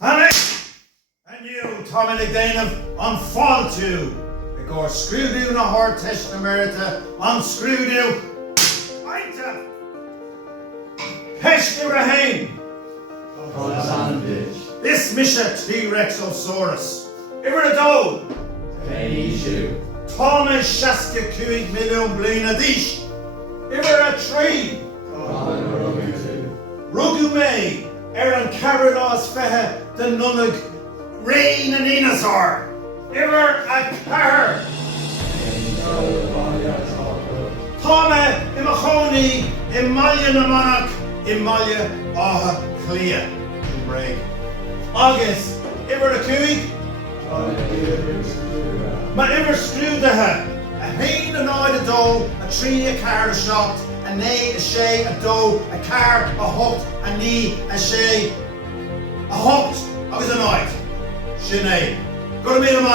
And you, Tommy Dainov, on Fáiltiú. Gor screwdú na Hortesh na Merita, on screwdú. Fáiltiú. Peshtu Rahain. This Misha T-Rex Osaurus. Iver a do. Thomas Shaska Kuig Million Blina Dish. Iver a tree. Rugume. Eran Carados Fehe, the Nunug, Rain and Inazar. Iver a car. Toma Imachoni, Imalia Namanak, Imalia Aha Clea. Break. August, Iver a Kuig. Ma Iver screwed the head. A hain and oid a dough, a tree a car a shot. A nay, a shay, a doe, a car, a hooked, a knee, a shay, a hooked, agus a night. Sinead. Go to meet him,